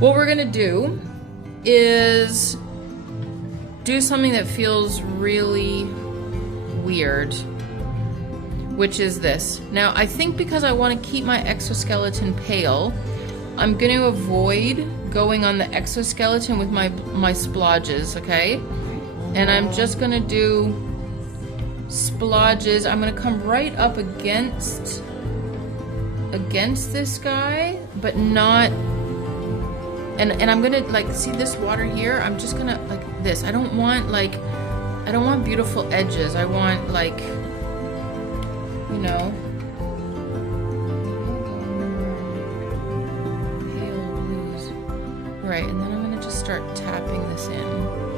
What we're gonna do is do something that feels really weird, which is this. Now, I think because I want to keep my exoskeleton pale, I'm going to avoid going on the exoskeleton with my splodges, okay? And I'm just going to do splodges. I'm going to come right up against this guy, but not, and I'm going to, like, see this water here? I'm just going to, like, this. I don't want beautiful edges. I want, like, you know, pale blues. Right, and then I'm going to just start tapping this in.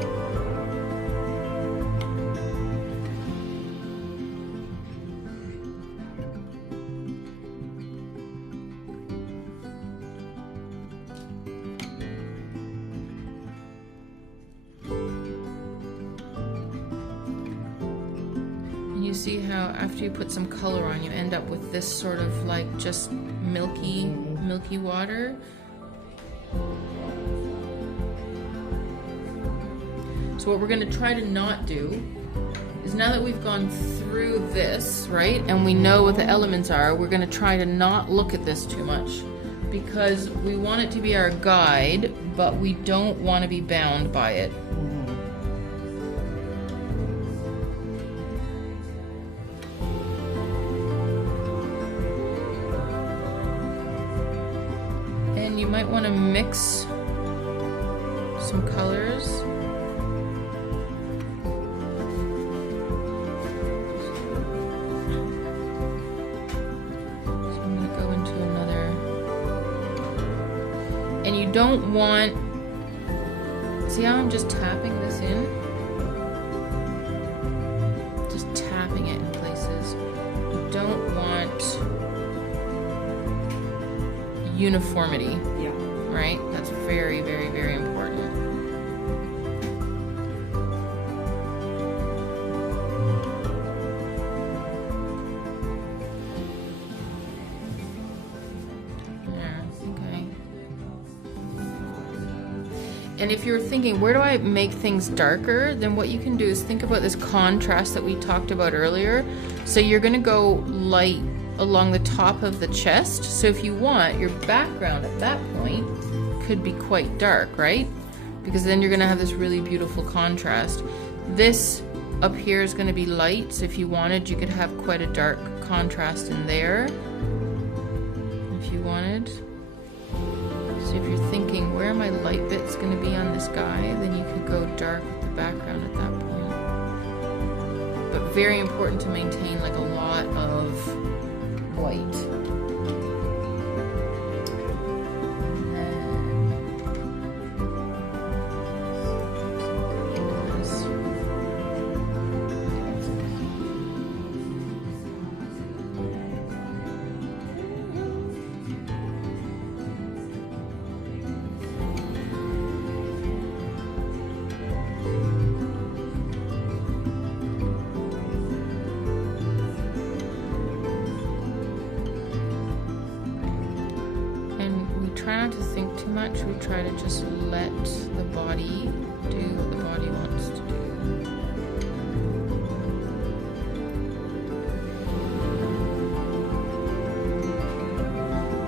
See how after you put some color on, you end up with this sort of like just milky water. So what we're going to try to not do is, now that we've gone through this, right, and we know what the elements are, we're going to try to not look at this too much, because we want it to be our guide, but we don't want to be bound by it. You might want to mix some colors. So I'm going to go into another. And you don't want, see how I'm just tapping this in? Just tapping it in places. You don't want uniformity. Yeah. Right? That's very, very, very important. Yeah, okay. And if you're thinking, where do I make things darker? Then what you can do is think about this contrast that we talked about earlier. So you're going to go light along the top of the chest. So if you want, your background at that point could be quite dark, right? Because then you're going to have this really beautiful contrast. This up here is going to be light, so if you wanted, you could have quite a dark contrast in there if you wanted. So if you're thinking, where are my light bits going to be on this guy, then you could go dark with the background at that point. But very important to maintain like a lot of white. Try not to think too much. We try to just let the body do what the body wants to do.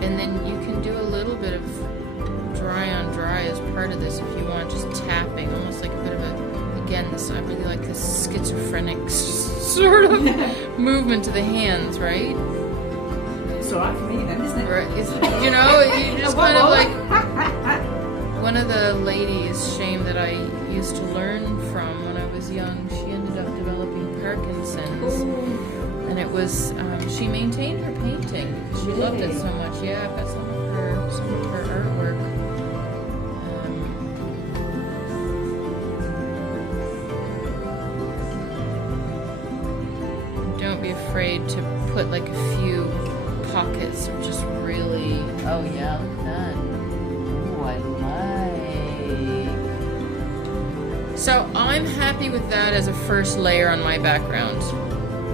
And then you can do a little bit of dry on dry as part of this if you want, just tapping, almost like a bit of a, again, this, I really like this schizophrenic sort of movement to the hands, right? It's alright for me then, isn't it? Right. You know, you just kind of like, one of the ladies, Shame, that I used to learn from when I was young, she ended up developing Parkinson's. Ooh. And it was, she maintained her painting. She loved it so much. Yeah, I've got some of her artwork. Don't be afraid to put like a few pockets of just really, oh yeah, look at that. Oh, I like. So I'm happy with that as a first layer on my background.